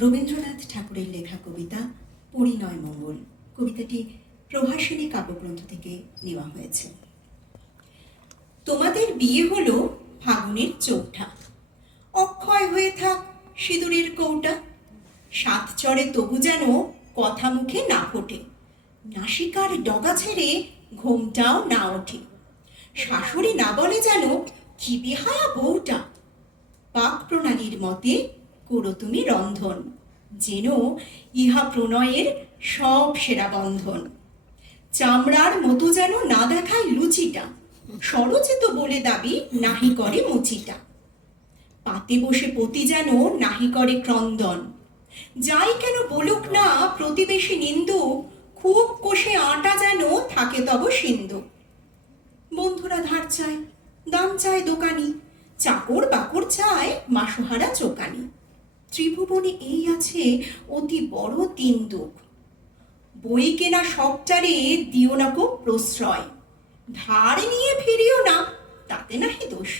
রবীন্দ্রনাথ ঠাকুরের লেখা কবিতা পরিণয় মঙ্গল। কবিতাটি প্রভাসিনী কাব্যগ্রন্থ থেকে নেওয়া হয়েছে। তোমাদের বিয়ে হলো ফাগুনের চৌঠা। অক্ষয় হয়ে থাক সিঁদুরের কৌটা। সাত চড়ে তবু যেন কথা মুখে না ফোটে। নাসিকার ডগা ছেড়ে ঘোমটাও না ওঠে। শাশুড়ি না বলে যেন কি বেহায়া বউটা। পাক প্রণালীর মতে করো তুমি রন্ধন। যেন ইহা প্রণয়ের সব সেরা বন্ধন। চামড়ার মতো যেন না দেখায় লুচিটা সরজে তো বলে দাবি নাহি করে মুচিটা। পাতে বসে পতি যেন নাহি করে ক্রন্দন। যাই কেন বলুক না, প্রতিবেশী নিন্দু, খুব কষে আটা যেন থাকে তব সিন্ধু। বন্ধুরা ধার চায়, দাম চায় দোকানি, চাকর বাকর চায় মাসোহারা চোকানি। ত্রিভুবনে এই আছে অতি বড় তিন দুঃখ বই কেনা সবটারে দিও না কো প্রশ্রয়। ধার নিয়ে ফিরিও না, তাতে নাহি দোষ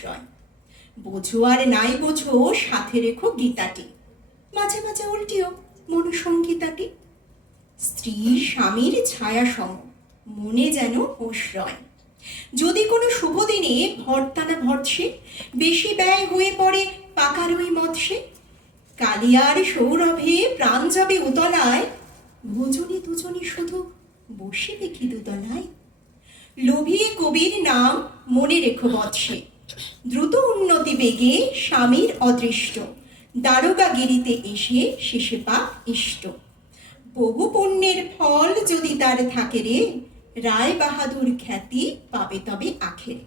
বোঝো আর নাই বোঝো, সাথে রেখো গীতাটি। মাঝে মাঝে উল্টিও মনুসংগীতাটি স্ত্রী স্বামীর ছায়া সম, মনে যেন আশ্রয় যদি কোনো শুভ দিনে ভর্তানা ভরছে, বেশি ব্যয় হয়ে পড়ে পাকার ওই মৎসে কালিয়ার সৌরভে প্রাণ যাবে উতলায়। ভোজনে দুজনে শুধু বসে দেখি দুতলায়। লোভিয়ে কবির নাম মনে রেখো বৎসে। দ্রুত উন্নতি বেগে স্বামীর অদৃষ্ট। দারোগাগিরিতে এসে শেষে পাক ইষ্ট। বহু পুণ্যের ফল যদি তার থাকে রে, রায় বাহাদুর খ্যাতি পাবে তবে আখেরে।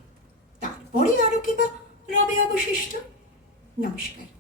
তারপরে আরও কিবা রবে অবশিষ্ট? নমস্কার।